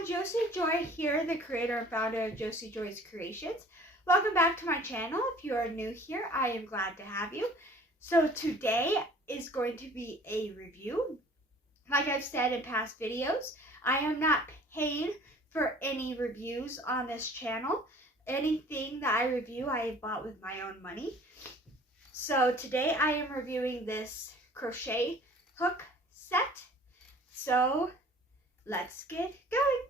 Hi, Josie Joy here, the creator and founder of Josie Joy's Creations. Welcome back to my channel. If you are new here, I am glad to have you. So today is going to be a review. Like I've said in past videos, I am not paid for any reviews on this channel. Anything that I review, I have bought with my own money. So today I am reviewing this crochet hook set. So let's get going.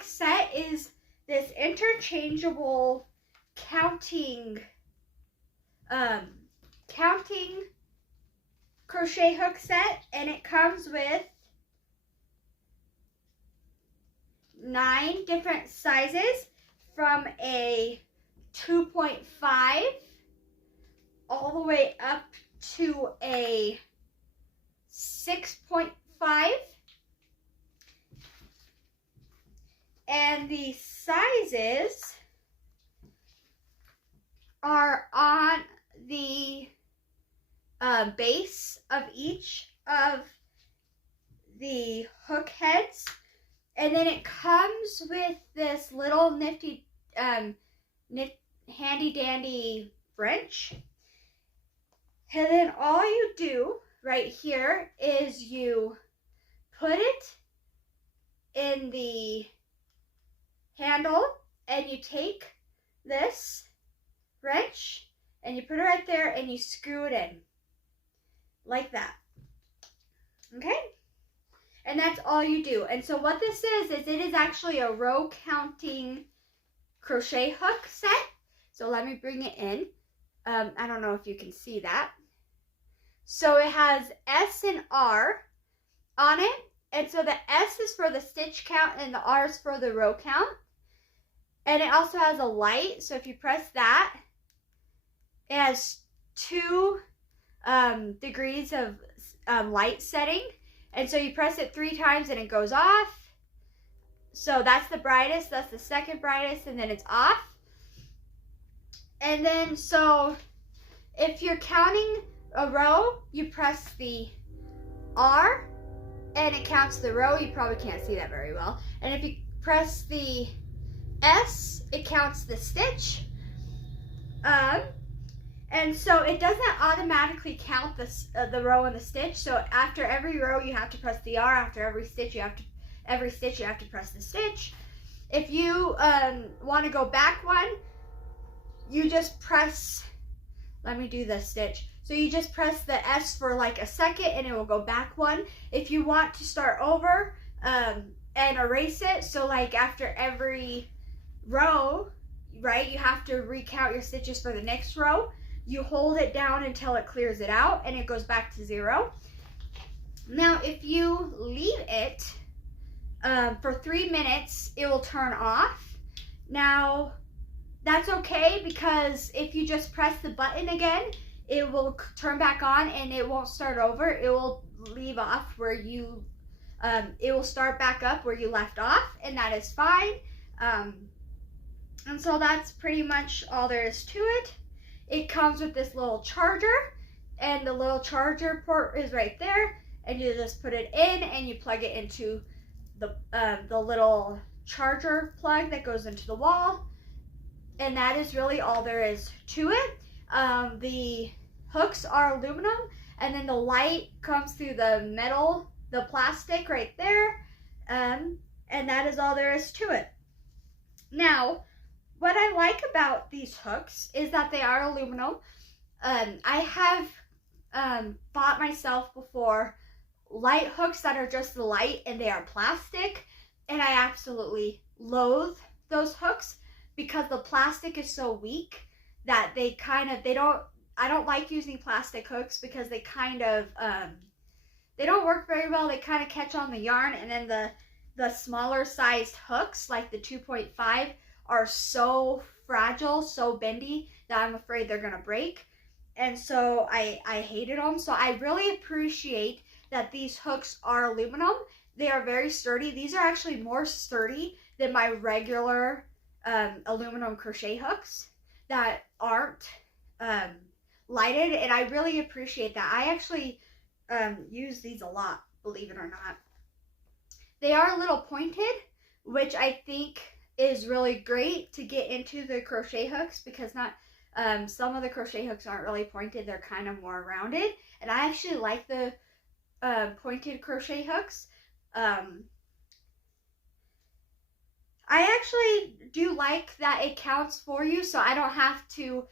Set is this interchangeable counting crochet hook set, and it comes with 9 different sizes from a 2.5 all the way up to a 6.5. And the sizes are on the base of each of the hook heads. And then it comes with this little nifty, handy dandy wrench. And then all you do right here is you put it in the handle, and you take this wrench and you put it right there and you screw it in like that. Okay, and that's all you do. And so what this is it is actually a row counting crochet hook set. So let me bring it in. I don't know if you can see that. So it has S and R on it, and so the S is for the stitch count and the R is for the row count. And it also has a light, so if you press that, it has 2 degrees of light setting. And so you press it 3 times and it goes off. So that's the brightest, that's the second brightest, and then it's off. And then so if you're counting a row, you press the R and it counts the row. You probably can't see that very well. And if you press the S, it counts the stitch. And so it doesn't automatically count the row and the stitch. So after every row you have to press the R. After every stitch you have to press the stitch. If you want to go back one, you just press, let me do the stitch. So you just press the S for like a second and it will go back one. If you want to start over and erase it, so like after every row, right, you have to recount your stitches for the next row. You hold it down until it clears it out and it goes back to 0. Now if you leave it for 3 minutes, it will turn off. Now that's okay, because if you just press the button again, it will turn back on and it won't start over. It will leave off where you it will start back up where you left off, and that is fine. And so that's pretty much all there is to it. It comes with this little charger, and the little charger port is right there, and you just put it in and you plug it into the little charger plug that goes into the wall, and that is really all there is to it. The hooks are aluminum, and then the light comes through the metal, the plastic right there, and that is all there is to it. Now, what I like about these hooks is that they are aluminum. I have bought myself before light hooks that are just the light and they are plastic, and I absolutely loathe those hooks because the plastic is so weak that they don't I don't like using plastic hooks because they kind of, they don't work very well. They kind of catch on the yarn, and then the smaller sized hooks, like the 2.5, are so fragile, so bendy, that I'm afraid they're gonna break. And so I hated them. So I really appreciate that these hooks are aluminum. They are very sturdy. These are actually more sturdy than my regular aluminum crochet hooks that aren't lighted, and I really appreciate that. I actually use these a lot, believe it or not. They are a little pointed, which I think is really great to get into the crochet hooks, because not some of the crochet hooks aren't really pointed. They're kind of more rounded, and I actually like the pointed crochet hooks. I actually do like that it counts for you, so I don't have to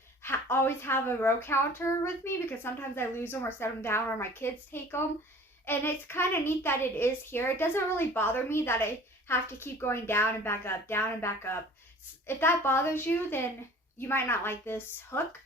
always have a row counter with me, because sometimes I lose them or set them down, or my kids take them. And it's kind of neat that it is here. It doesn't really bother me that I have to keep going down and back up, down and back up. If that bothers you, then you might not like this hook.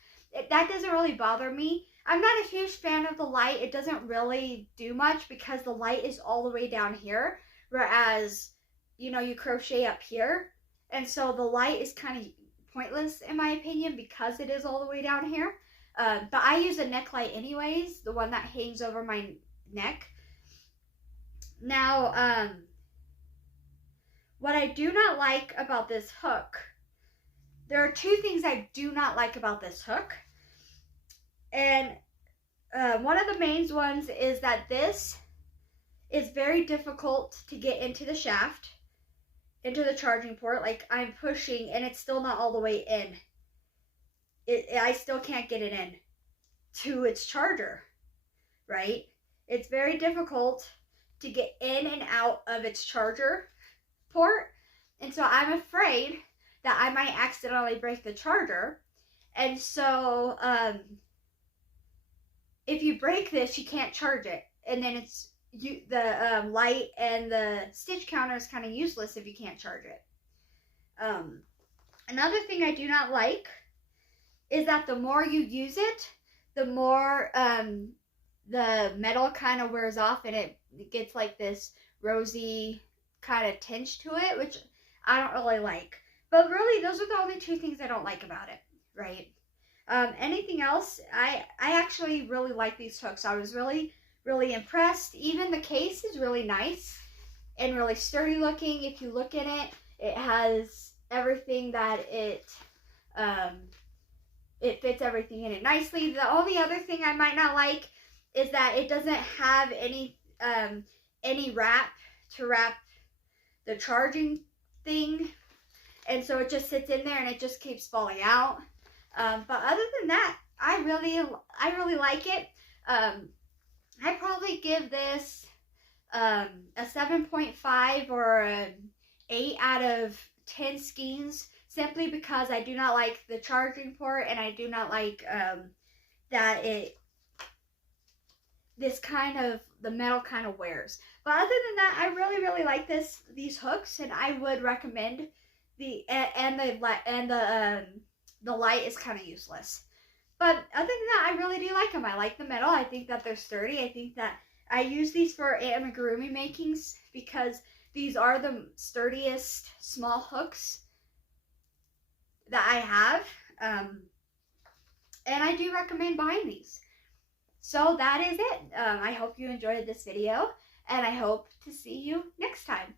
That doesn't really bother me. I'm not a huge fan of the light. It doesn't really do much because the light is all the way down here, whereas, you know, you crochet up here. And so the light is kind of pointless in my opinion because it is all the way down here. But I use a neck light anyways, the one that hangs over my neck. Now, what I do not like about this hook, there are two things I do not like about this hook. And one of the main ones is that this is very difficult to get into the shaft, into the charging port. Like, I'm pushing and it's still not all the way in. I still can't get it in to its charger, right? It's very difficult to get in and out of its charger port. And so I'm afraid that I might accidentally break the charger. And so if you break this, you can't charge it. And then the light and the stitch counter is kind of useless if you can't charge it. Another thing I do not like is that the more you use it, the more the metal kind of wears off, and it gets like this rosy kind of tinge to it, which I don't really like. But really, those are the only two things I don't like about it, right? Anything else, I actually really like these hooks. I was really impressed. Even the case is really nice and really sturdy looking. If you look in it, it has everything that it fits everything in it nicely. The only other thing I might not like is that it doesn't have any wrap to wrap the charging thing, and so it just sits in there and it just keeps falling out. But other than that, I really like it. I probably give this a 7.5 or an 8 out of 10 skeins, simply because I do not like the charging port, and I do not like that the metal kind of wears. But other than that, I really like these hooks, and I would recommend the light is kind of useless. But other than that, I really do like them. I like the metal. I think that they're sturdy. I think that I use these for amigurumi makings because these are the sturdiest small hooks that I have. And I do recommend buying these. So that is it. I hope you enjoyed this video, and I hope to see you next time.